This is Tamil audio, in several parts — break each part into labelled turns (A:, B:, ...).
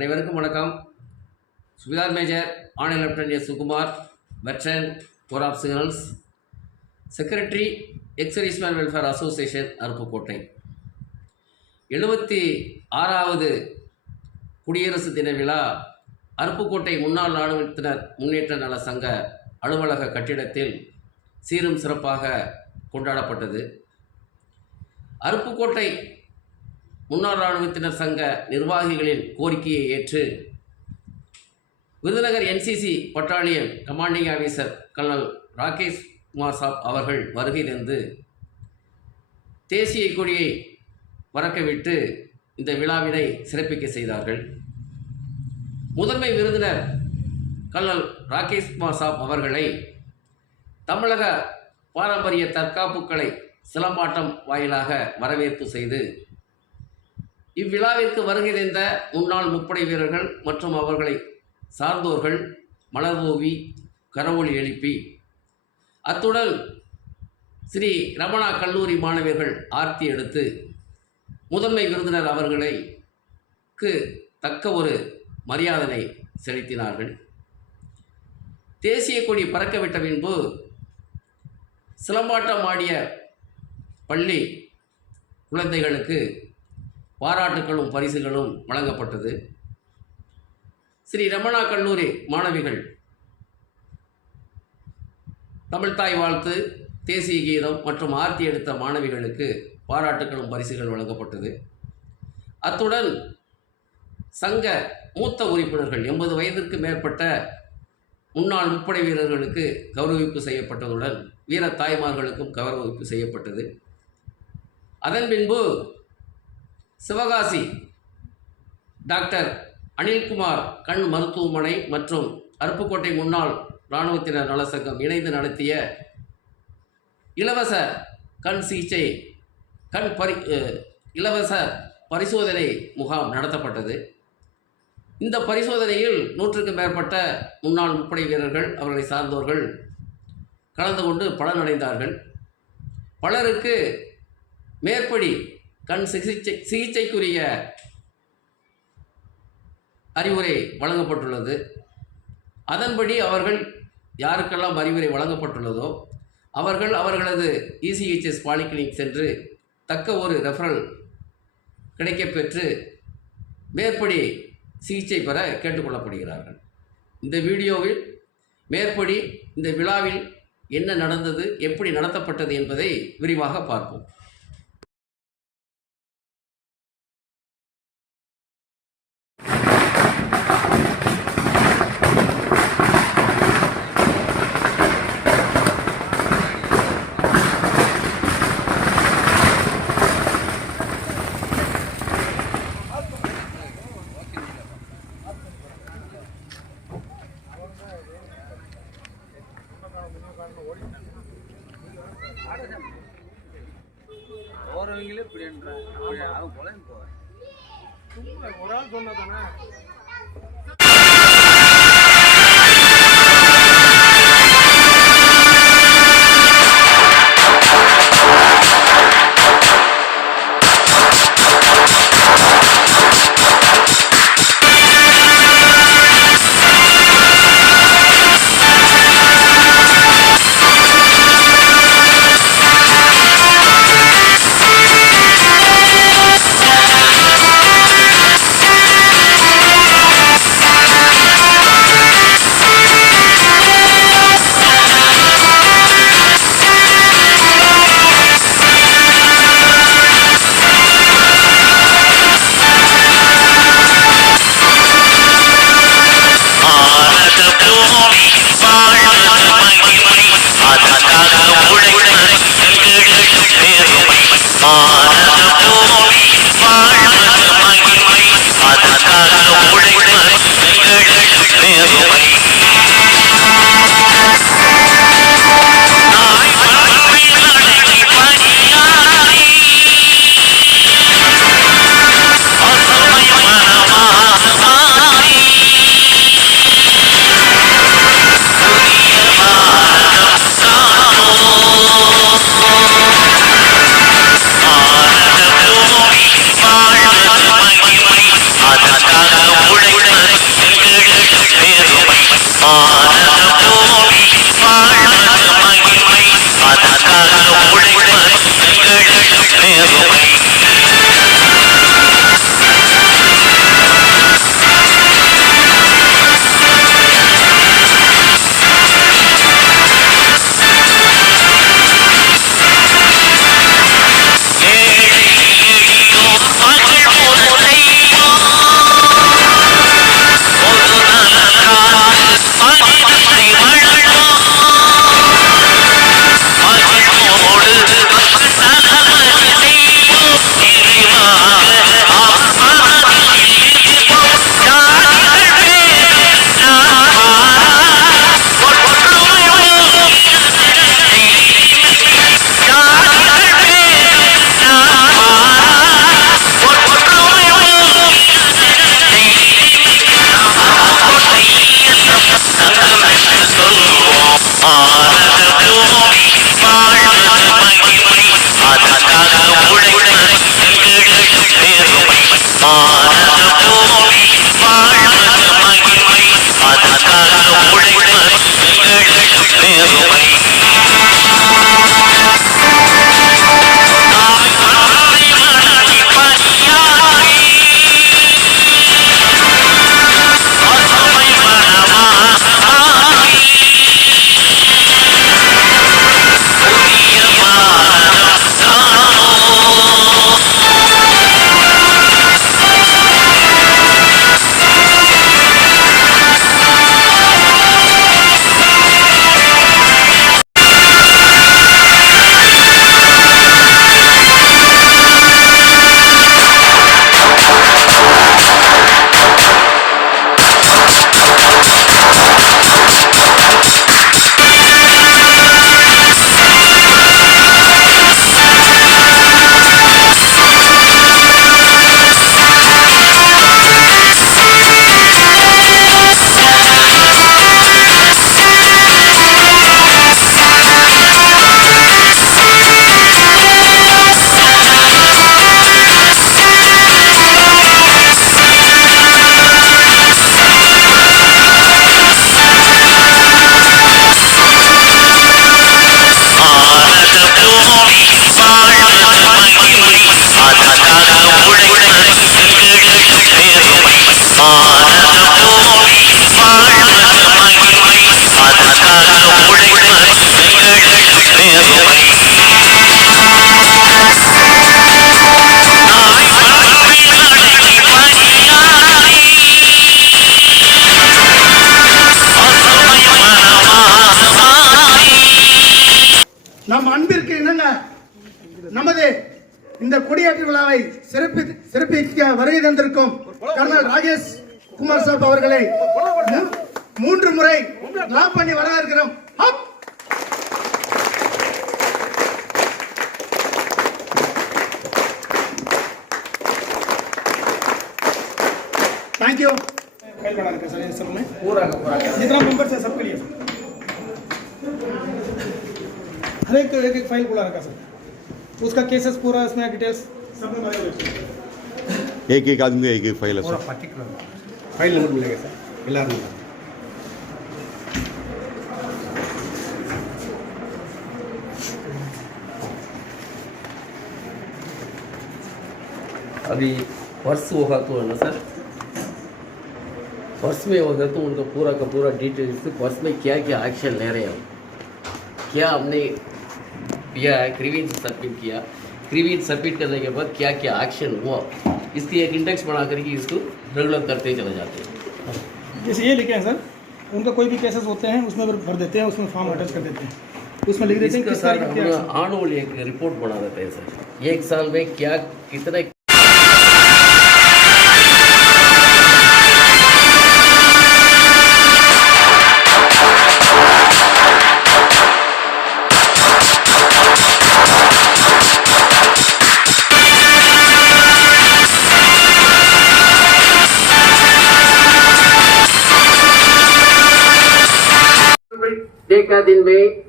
A: அனைவருக்கும் வணக்கம். Subedar major ஆனல் lieutenant S. Sukumar veteran corps of signals secretary ex servicemen welfare association Aruppukottai. எழுபத்தி ஆறாவது குடியரசு தின விழா அருப்புக்கோட்டை முன்னாள் இராணுவத்தினர் முன்னேற்ற நல சங்க அலுவலக கட்டிடத்தில் சீரும் சிறப்பாக கொண்டாடப்பட்டது. அருப்புக்கோட்டை முன்னாள் இராணுவத்தினர் சங்க நிர்வாகிகளின் கோரிக்கையை ஏற்று Virudhunagar NCC battalion commanding officer colonel Rakesh Kumar sahab அவர்கள் வருகை தந்து தேசிய கொடியை பறக்கவிட்டு இந்த விழாவினை சிறப்பிக்க செய்தார்கள். முதன்மை விருந்தினர் கர்னல் ராகேஷ் குமார் சாப் அவர்களை தமிழக பாரம்பரிய தற்காப்புக்களை சிலம்பாட்டம் வாயிலாக வரவேற்பு செய்து இவ்விழாவிற்கு வருகை தந்த முன்னாள் முப்படை வீரர்கள் மற்றும் அவர்களை சார்ந்தோர்கள் மலர்தூவி கரவொலி எழுப்பி அத்துடன் ஸ்ரீ ரமணா கல்லூரி மாணவர்கள் ஆர்த்தி எடுத்து முதன்மை விருந்தினர் அவர்களைக்கு தக்க ஒரு மரியாதனை செலுத்தினார்கள். தேசிய கொடி பறக்கவிட்ட பின்பு சிலம்பாட்டம் ஆடிய பள்ளி குழந்தைகளுக்கு பாராட்டுகளும் பரிசுகளும் வழங்கப்பட்டது. ஸ்ரீ ரமணா கல்லூரி மாணவிகள் தமிழ்தாய் வாழ்த்து தேசிய கீதம் மற்றும் ஆர்த்தி எடுத்த மாணவிகளுக்கு பாராட்டுகளும் பரிசுகள் வழங்கப்பட்டது. அத்துடன் சங்க மூத்த உறுப்பினர்கள் எண்பது வயதிற்கு மேற்பட்ட முன்னாள் முப்படை வீரர்களுக்கு கௌரவிப்பு செய்யப்பட்டதுடன் வீர தாய்மார்களுக்கும் கௌரவிப்பு செய்யப்பட்டது. அதன் பின்பு சிவகாசி. டாக்டர் அனில்குமார் கண் மருத்துவமனை மற்றும் அருப்புக்கோட்டை முன்னாள் இராணுவத்தினர் நலசங்கம் இணைந்து நடத்திய இலவச கண் சிகிச்சை கண் பரி இலவச பரிசோதனை முகாம் நடத்தப்பட்டது. இந்த பரிசோதனையில் நூற்றுக்கும் மேற்பட்ட முன்னாள் முப்படை வீரர்கள் அவர்களை சார்ந்தோர்கள் கலந்து கொண்டு பலனடைந்தார்கள். பலருக்கு மேற்படி கண் சிகிச்சை சிகிச்சைக்குரிய அறிவுரை வழங்கப்பட்டுள்ளது. அதன்படி அவர்கள் யாருக்கெல்லாம் அறிவுரை வழங்கப்பட்டுள்ளதோ அவர்கள் அவர்களது இசிஹெச்எஸ் பாலிகிளினிக் சென்று தக்க ஒரு ரெஃபரல் கிடைக்கப்பெற்று மேற்படி சிகிச்சை பெற கேட்டுக்கொள்ளப்படுகிறார்கள். இந்த வீடியோவில் மேற்படி இந்த விழாவில் என்ன நடந்தது எப்படி நடத்தப்பட்டது என்பதை விரிவாக பார்ப்போம்.
B: போறவங்களே இப்படின்றான் அவன் கொலைன்னு போவேன்
C: ஒரு ஆள் சொன்னதானே
D: இந்த கொடியேற்று விழாவை சிறப்பி சிறப்பிக்க வருகை தந்திருக்கும் கர்னல் ராகேஷ் குமார் சாப் அவர்களை மூ- மூன்று முறை லா பண்ணி வரவேற்கிறோம் ஹப்! थैंक यू फाइल बना रखा सर इन सब में
B: पूरा का पूरा
D: जितना मेंबर्स है सबके लिए हर एक एक एक फाइल खुला रखा सर उसका केसेस पूरा इसमें डिटेल्स सब में भरे हुए
E: एक एक आदमी का एक एक फाइल है
B: पूरा
E: सर
B: पर्टिकुलर फाइल नंबर मिलेगा सर எல்லாரும்
A: अभी पर्स होगा तो है ना सर पर्स में होगा तो उनका पूरा का पूरा डिटेल्स पर्स में क्या क्या एक्शन ले रहे हैं हम क्या हमने किया है ग्रीवियंस सबमिट किया। ग्रीवियंस सबमिट करने के बाद क्या क्या एक्शन हुआ इसकी एक इंडेक्स बना करके इसको रेगुलर करते चले जाते हैं।
D: जैसे ये लिखे हैं सर उनका कोई भी केसेस होते हैं उसमें भर देते हैं उसमें फॉर्म अटैच कर देते हैं। उसमें लिख देते हैं
A: सर हम एक रिपोर्ट बना देते हैं सर। एक साल में क्या कितने का दिन में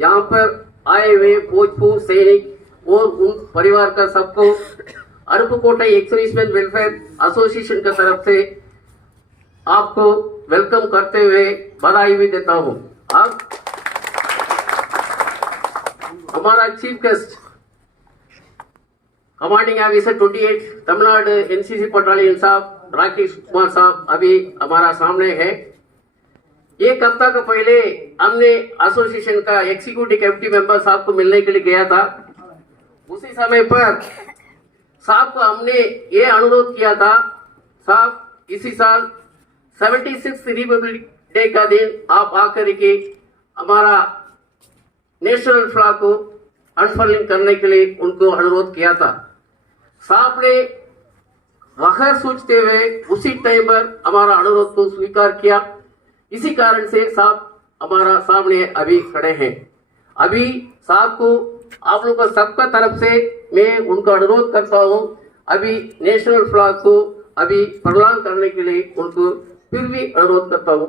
A: यहाँ पर आए हुए भोजपुर, सैनिक, और उन परिवार का सबको अरुपकोटा एक्सर्विसमैन वेलफेयर एसोसिएशन की तरफ़ से आपको वेलकम करते हुए बधाई भी देता हूँ। अब हमारा chief guest, commanding officer 28 Tamil Nadu NCC battalion sahab, Rakesh Kumar साहब अभी हमारा सामने है। एक हफ़्ता का पहले हमने एसोसिएशन का एग्जीक्यूटिव कमेटी मेंबर साहब को मिलने के लिए गया था। उसी समय पर साहब को हमने ये अनुरोध किया था, साहब, इसी साल 76 रिपब्लिक डे का दिन आप आकर के हमारा नेशनल फ्लैग को अनफर्लिंग करने के लिए उनको अनुरोध किया था। साहब ने वखर सोचते हुए उसी टाइम पर हमारा अनुरोध को स्वीकार किया। इसी कारण से साहब हमारा सामने अभी खड़े हैं। अभी साहब को आप लोग का सबका तरफ़ से मैं उनका अनुरोध करता हूँ, अभी नेशनल फ्लैग को अभी प्रलाम करने के लिए उनको फिर भी अनुरोध करता हूँ।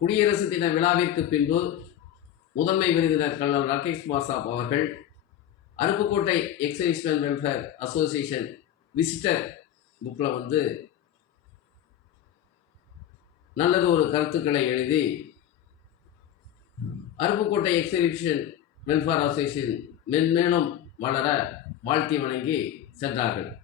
A: குடியரசு தின விழாவிற்கு பின்பு முதன்மை விருந்தினர் கல்லூர் ராகேஷ் குமார் அவர்கள் Aruppukottai ex servicemen welfare association visitor புக்கில் வந்து நல்லது ஒரு கருத்துக்களை எழுதி அருப்புக்கோட்டை எக்ஸிபிஷன் வெல்ஃபேர் அசோசியேஷன் மென்மேலும் வளர வாழ்த்தி வணங்கி சென்றார்கள்.